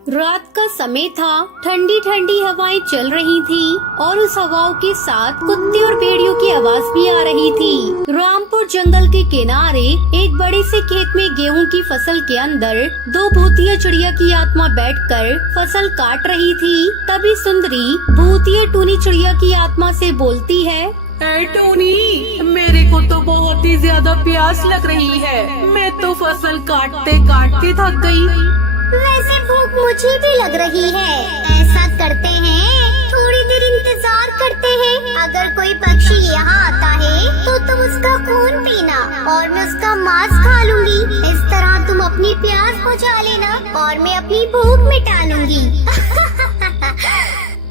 रात का समय था। ठंडी ठंडी हवाएं चल रही थी और उस हवाओं के साथ कुत्ते और भेड़ियों की आवाज भी आ रही थी। रामपुर जंगल के किनारे एक बड़े से खेत में गेहूं की फसल के अंदर दो भूतिया चिड़िया की आत्मा बैठकर फसल काट रही थी। तभी सुंदरी भूतिया टूनी चिड़िया की आत्मा से बोलती है, ए टोनी, मेरे को तो बहुत ही ज्यादा प्यास लग रही है। मैं तो फसल काटते काटते थक गई। वैसे भूख मुझे भी लग रही है। ऐसा करते हैं, थोड़ी देर इंतजार करते हैं। अगर कोई पक्षी यहाँ आता है तो तुम उसका खून पीना और मैं उसका मांस खा लूंगी। इस तरह तुम अपनी प्यास बुझा लेना और मैं अपनी भूख मिटा लूंगी।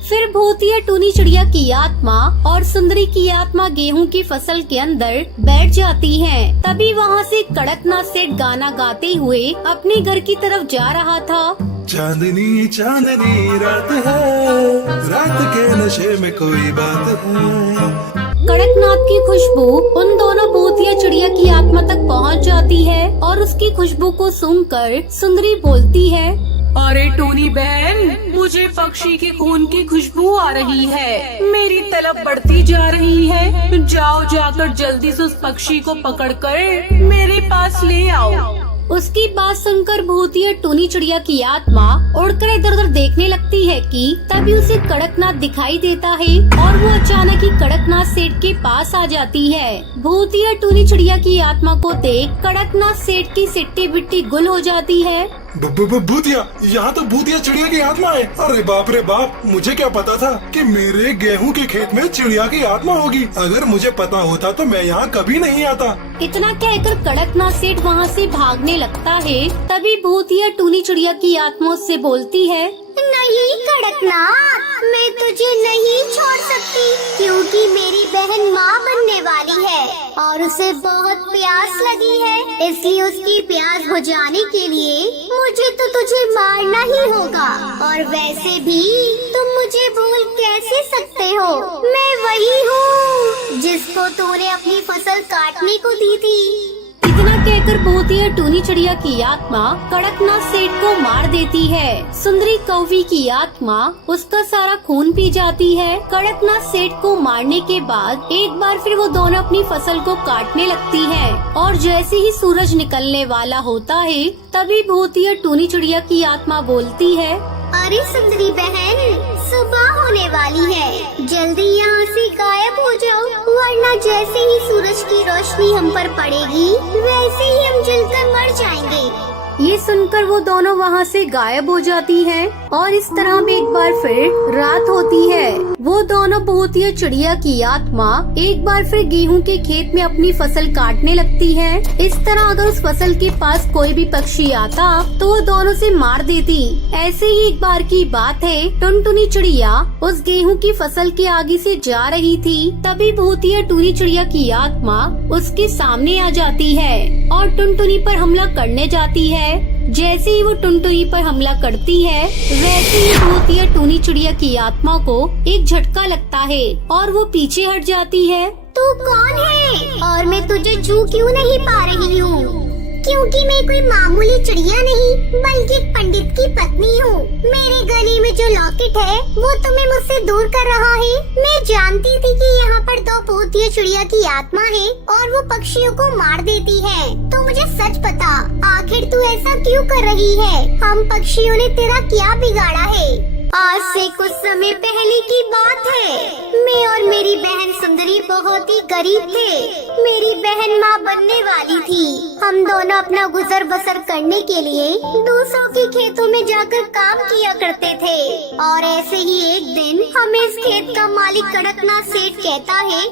फिर भूतिया टूनी चिड़िया की आत्मा और सुंदरी की आत्मा गेहूं की फसल के अंदर बैठ जाती हैं। तभी वहाँ से कड़कनाथ सेठ गाना गाते हुए अपने घर की तरफ जा रहा था। चांदनी चांदनी रात है, रात के नशे में कोई बात है। कड़कनाथ की खुशबू उन दोनों भूतिया चिड़िया की आत्मा तक पहुँच जाती है और उसकी खुशबू को सूंघकर सुंदरी बोलती है, अरे टोनी बहन, मुझे पक्षी के खून की खुशबू आ रही है। मेरी तलब बढ़ती जा रही है। जाओ, जाकर जल्दी से उस पक्षी को पकड़कर मेरे पास ले आओ। उसकी बात सुनकर भूतिया टूनी चिड़िया की आत्मा उड़कर इधर उधर देखने लगती है कि तभी उसे कड़कनाथ दिखाई देता है और वो अचानक ही कड़कनाथ सेठ के पास आ जाती है। भूतिया टूनी चिड़िया की आत्मा को देख कड़कनाथ सेठ की सिट्टी बिट्टी गुल हो जाती है। भूतिया, यहाँ तो भूतिया चिड़िया की आत्मा है। अरे बाप रे बाप, मुझे क्या पता था कि मेरे गेहूं के खेत में चिड़िया की आत्मा होगी। अगर मुझे पता होता तो मैं यहाँ कभी नहीं आता। इतना कहकर कड़कनाथ सेठ वहाँ से भागने लगता है। तभी भूतिया टूनी चिड़िया की आत्मा उससे बोलती है, नहीं कड़कनाथ, मैं तुझे नहीं छोड़ सकती, क्योंकि मेरी बहन माँ बनने वाली है और उसे बहुत प्यास लगी है। इसलिए उसकी प्यास बुझाने के लिए मुझे तो तुझे मारना ही होगा। और वैसे भी तुम मुझे भूल कैसे सकते हो? मैं वही हूँ जिसको तूने अपनी फसल काटने को दी थी। इतना कहकर भूतिया टूनी चिड़िया की आत्मा कड़कनाथ सेठ को मार देती है। सुंदरी कौवी की आत्मा उसका सारा खून पी जाती है। कड़कनाथ सेठ को मारने के बाद एक बार फिर वो दोनों अपनी फसल को काटने लगती है और जैसे ही सूरज निकलने वाला होता है तभी भूतिया टूनी चिड़िया की आत्मा बोलती है, अरे सुंदरी बहन, सुबह होने वाली है, जल्दी यहाँ से गायब हो जाओ, वरना जैसे ही सूरज की रोशनी हम पर पड़ेगी वैसे ही हम जलकर मर जाएंगे। ये सुनकर वो दोनों वहाँ से गायब हो जाती हैं और इस तरह में एक बार फिर रात होती है। वो दोनों भूतिया चिड़िया की आत्मा एक बार फिर गेहूं के खेत में अपनी फसल काटने लगती है। इस तरह अगर उस फसल के पास कोई भी पक्षी आता तो वो दोनों से मार देती। ऐसे ही एक बार की बात है, टुनटुनी चिड़िया उस गेहूं की फसल के आगे से जा रही थी। तभी भूतिया टूनी चिड़िया की आत्मा उसके सामने आ जाती है और टुनटुनी पर हमला करने जाती है। जैसे ही वो टुनटुनी पर हमला करती है वैसे ही भूतिया टूनी चिड़िया की आत्मा को एक झटका लगता है और वो पीछे हट जाती है। तू कौन है और मैं तुझे छू क्यों नहीं पा रही हूँ? क्योंकि मैं कोई मामूली चिड़िया नहीं बल्कि एक पंडित की पत्नी हूँ। मेरे गले में जो लॉकेट है वो तुम्हें मुझसे दूर कर रहा है। मैं जानती थी कि यहाँ पर दो भूतिया चिड़िया की आत्मा है और वो पक्षियों को मार देती है। तो मुझे सच बता, आखिर तू ऐसा क्यों कर रही है? हम पक्षियों ने तेरा क्या बिगाड़ा है? आज से कुछ समय पहले की बात है, मैं और मेरी बहन सुंदरी बहुत ही गरीब थे। मेरी बहन माँ बनने वाली थी। हम दोनों अपना गुजर बसर करने के लिए दूसरों के खेतों में जाकर काम किया करते थे। और ऐसे ही एक दिन हमें इस खेत का मालिक कड़कनाथ सेठ कहता है,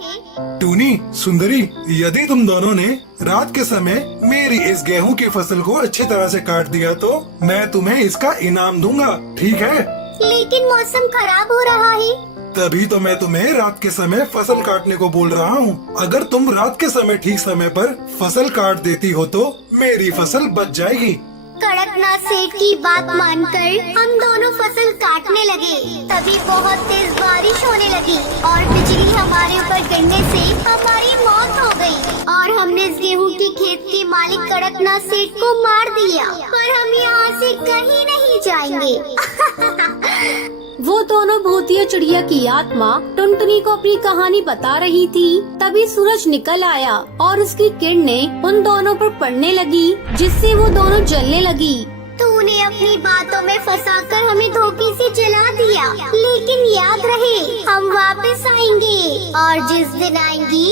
टूनी, सुंदरी, यदि तुम दोनों ने रात के समय मेरी इस गेहूं की फसल को अच्छी तरह से काट दिया तो मैं तुम्हें इसका इनाम दूंगा, ठीक है? लेकिन मौसम खराब हो रहा है। तभी तो मैं तुम्हें रात के समय फसल काटने को बोल रहा हूँ। अगर तुम रात के समय ठीक समय पर फसल काट देती हो तो मेरी फसल बच जाएगी। कड़कनाथ सेठ की बात मानकर हम दोनों फसल काटने लगे। तभी बहुत तेज बारिश होने लगी और बिजली हमारे ऊपर गिरने से हमारी मौत हो गई और हमने इस गेहूं के खेत के मालिक कड़कनाथ सेठ को मार दिया। पर हम यहाँ से कहीं नहीं जाएंगे। वो दोनों भूतिया चिड़िया की आत्मा टुनटुनी को अपनी कहानी बता रही थी। तभी सूरज निकल आया और उसकी किरणें उन दोनों पर पड़ने लगी, जिससे वो दोनों जलने लगी। तूने अपनी बातों में फंसाकर हमें धोखे से जला दिया, लेकिन याद रहे हम वापस आएंगे, और जिस दिन आएंगी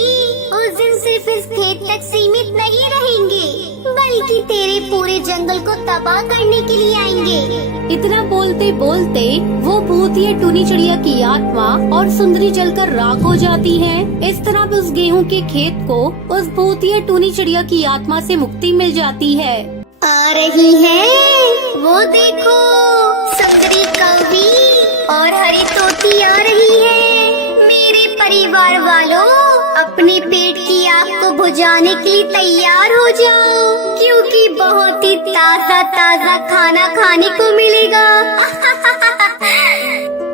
उस दिन सिर्फ इस खेत तक सीमित नहीं रहेंगे, बल्कि तेरे पूरे जंगल को तबाह करने के लिए आएंगे। इतना बोलते बोलते वो भूतिया टूनी चिड़िया की आत्मा और सुंदरी जलकर राख हो जाती है। इस तरह उस गेहूं के खेत को उस भूतिया टूनी चिड़िया की आत्मा से मुक्ति मिल जाती है। आ रही है, वो देखो, सुंदरी कौवी और हरी तोती आ रही है। मेरे परिवार वालों, अपने पेट की आग को बुझाने के लिए तैयार हो जाओ, क्योंकि बहुत ही ताज़ा ताज़ा खाना खाने को मिलेगा।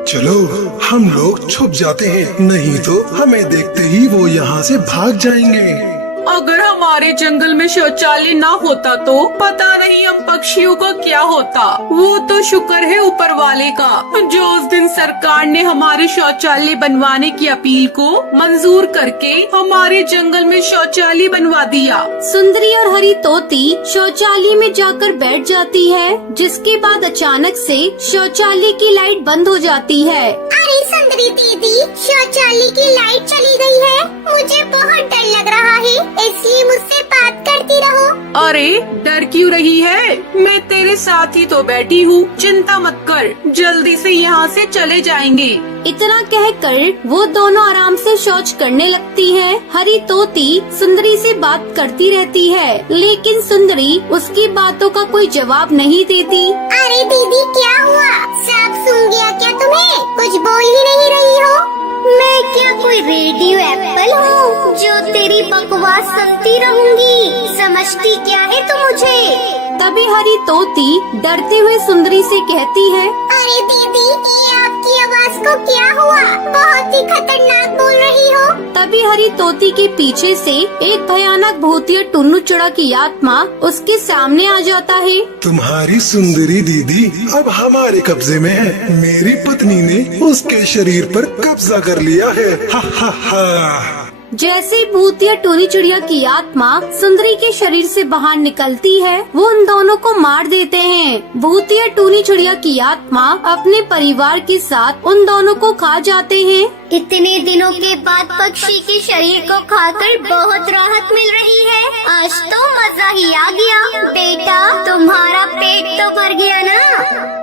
चलो हम लोग छुप जाते हैं, नहीं तो हमें देखते ही वो यहाँ से भाग जाएंगे। अगर हमारे जंगल में शौचालय ना होता तो पता नहीं हम पक्षियों का क्या होता। वो तो शुक्र है ऊपर वाले का, जो उस दिन सरकार ने हमारे शौचालय बनवाने की अपील को मंजूर करके हमारे जंगल में शौचालय बनवा दिया। सुंदरी और हरी तोती शौचालय में जाकर बैठ जाती है, जिसके बाद अचानक से शौचालय की लाइट बंद हो जाती है। अरे सुंदरी दीदी, शौचालय की लाइट चली गई है। मुझे बहुत डर लग रहा है, इसलिए मुझसे बात करती रहो। अरे डर क्यों रही है, मैं तेरे साथ ही तो बैठी हूँ, चिंता मत कर, जल्दी से यहाँ से चले जाएंगे। इतना कहकर वो दोनों आराम से शौच करने लगती है। हरी तोती सुंदरी से बात करती रहती है, लेकिन सुंदरी उसकी बातों का कोई जवाब नहीं देती। अरे दीदी, क्या हुआ? सांप सूंघ गया क्या तुम्हें? कुछ बोल ही नहीं रही हो। मैं क्या कोई रेडियो एप्पल हूँ जो तेरी बकवास सुनती रहूंगी? समझती क्या है तू मुझे? तभी हरी तोती डरते हुए सुंदरी से कहती है, अरे दीदी, ये आपकी आवाज को क्या हुआ? बहुत ही खतरनाक बोल रही हो। तभी हरी तोती के पीछे से एक भयानक भूतिया टुन्नू चिड़ा की आत्मा उसके सामने आ जाता है। तुम्हारी सुंदरी दीदी अब हमारे कब्जे में है। मेरी पत्नी ने उसके शरीर पर कब्जा कर लिया है। हा हा हा। जैसे ही भूतिया टूनी चिड़िया की आत्मा सुंदरी के शरीर से बाहर निकलती है, वो उन दोनों को मार देते हैं। भूतिया टूनी चिड़िया की आत्मा अपने परिवार के साथ उन दोनों को खा जाते हैं। इतने दिनों के बाद पक्षी के शरीर को खाकर बहुत राहत मिल रही है। आज तो मजा ही आ गया। बेटा, तुम्हारा पेट तो भर गया ना?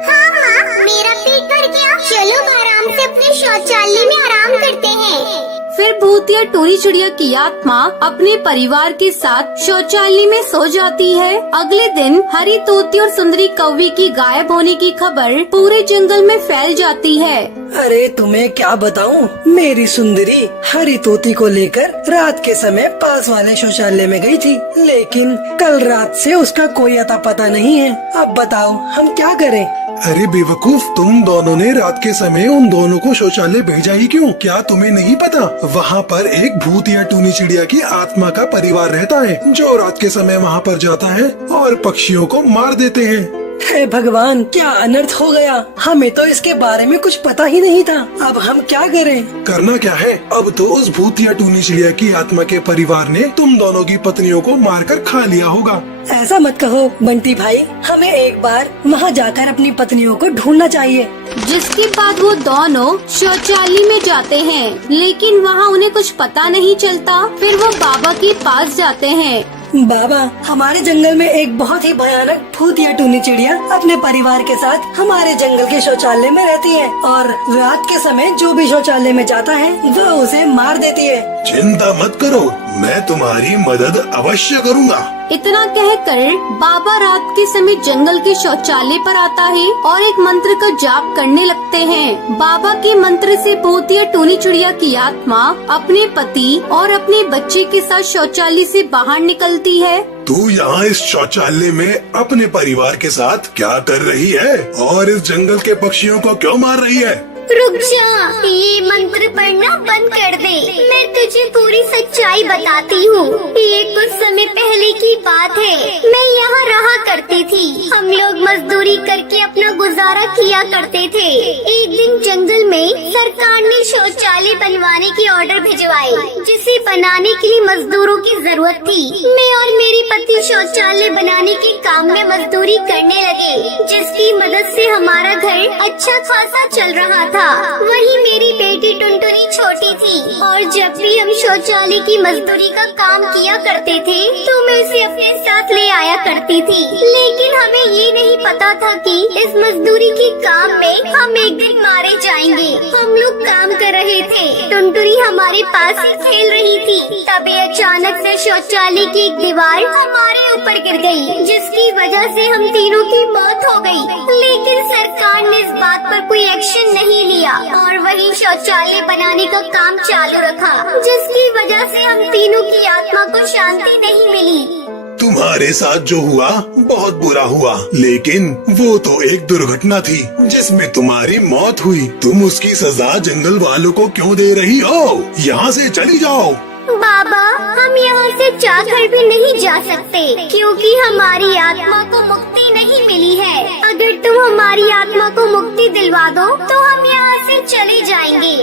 हाँ माँ, मेरा पेट भर गया। चलो आराम से अपने शौचालय में आराम करते हैं। फिर भूतिया टूनी चिड़िया की आत्मा अपने परिवार के साथ शौचालय में सो जाती है। अगले दिन हरी तोती और सुंदरी कौवी की गायब होने की खबर पूरे जंगल में फैल जाती है। अरे तुम्हें क्या बताऊं, मेरी सुंदरी हरी तोती को लेकर रात के समय पास वाले शौचालय में गई थी, लेकिन कल रात से उसका कोई अता पता नहीं है। अब बताओ हम क्या करें? अरे बेवकूफ, तुम दोनों ने रात के समय उन दोनों को शौचालय भेजा ही क्यों? क्या तुम्हें नहीं पता वहाँ पर एक भूतिया टूनी चिड़िया की आत्मा का परिवार रहता है, जो रात के समय वहाँ पर जाता है और पक्षियों को मार देते हैं। हे भगवान, क्या अनर्थ हो गया। हमें तो इसके बारे में कुछ पता ही नहीं था। अब हम क्या करें? करना क्या है, अब तो उस भूतिया टूनी चिड़िया की आत्मा के परिवार ने तुम दोनों की पत्नियों को मारकर खा लिया होगा। ऐसा मत कहो बंटी भाई, हमें एक बार वहाँ जाकर अपनी पत्नियों को ढूंढना चाहिए। जिसके बाद वो दोनों शौचालय में जाते हैं, लेकिन वहाँ उन्हें कुछ पता नहीं चलता। फिर वो बाबा के पास जाते हैं। बाबा, हमारे जंगल में एक बहुत ही भयानक भूतिया टूनी चिड़िया अपने परिवार के साथ हमारे जंगल के शौचालय में रहती है, और रात के समय जो भी शौचालय में जाता है वह उसे मार देती है। चिंता मत करो, मैं तुम्हारी मदद अवश्य करूँगा। इतना कहकर बाबा रात के समय जंगल के शौचालय पर आता है और एक मंत्र का जाप करने लगते हैं। बाबा के मंत्र से भूतिया टूनी चिड़िया की आत्मा अपने पति और अपने बच्चे के साथ शौचालय से बाहर निकलती है। तू यहाँ इस शौचालय में अपने परिवार के साथ क्या कर रही है और इस जंगल के पक्षियों को क्यों मार रही है? रुक जा, ये मंत्र पढ़ना बंद कर दे। मैं तुझे पूरी सच्चाई बताती हूँ। ये कुछ समय पहले की बात है। मैं यहाँ रहा करती थी। हम लोग मजदूरी करके अपना गुजारा किया करते थे। एक दिन जंगल में सरकार ने शौचालय बनवाने की ऑर्डर भिजवाई, जिसे बनाने के लिए मजदूरों की जरूरत थी। मैं और मेरे पति शौचालय बनाने के काम में मजदूरी करने लगे, जिसकी मदद से हमारा घर अच्छा खासा चल रहा था। वहीं मेरी बेटी टुनटुनी छोटी थी और जब भी हम शौचालय की मजदूरी का काम किया करते थे तो मैं उसे अपने साथ ले आया करती थी। लेकिन हमें ये नहीं पता था कि इस मजदूरी के काम में हम एक दिन मारे जाएंगे। हम लोग काम कर रहे थे, टुनटुनी हमारे पास ही खेल रही थी। तभी अचानक से शौचालय की एक दीवार हमारे ऊपर गिर गई, जिसकी वजह से हम तीनों की मौत हो गई। लेकिन सरकार ने इस बात पर कोई एक्शन नहीं लिया और वही शौचालय बनाने का काम चालू रखा, जिसकी वजह से हम तीनों की आत्मा को शांति नहीं मिली। तुम्हारे साथ जो हुआ बहुत बुरा हुआ, लेकिन वो तो एक दुर्घटना थी जिसमें तुम्हारी मौत हुई। तुम उसकी सजा जंगल वालों को क्यों दे रही हो? यहाँ से चली जाओ। बाबा, हम यहाँ से चाहकर भी नहीं जा सकते, क्योंकि हमारी आत्मा को मुक्ति नहीं मिली है। अगर तुम हमारी आत्मा को मुक्ति दिलवा दो तो हम यहाँ से चले जाएंगे।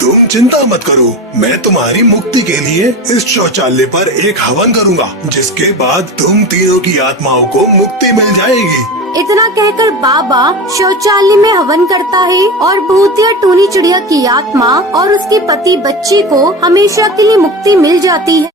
तुम चिंता मत करो, मैं तुम्हारी मुक्ति के लिए इस शौचालय पर एक हवन करूँगा, जिसके बाद तुम तीनों की आत्माओं को मुक्ति मिल जाएगी। इतना कहकर बाबा शौचालय में हवन करता है और भूतिया टूनी चिड़िया की आत्मा और उसके पति बच्ची को हमेशा के लिए मुक्ति मिल जाती है।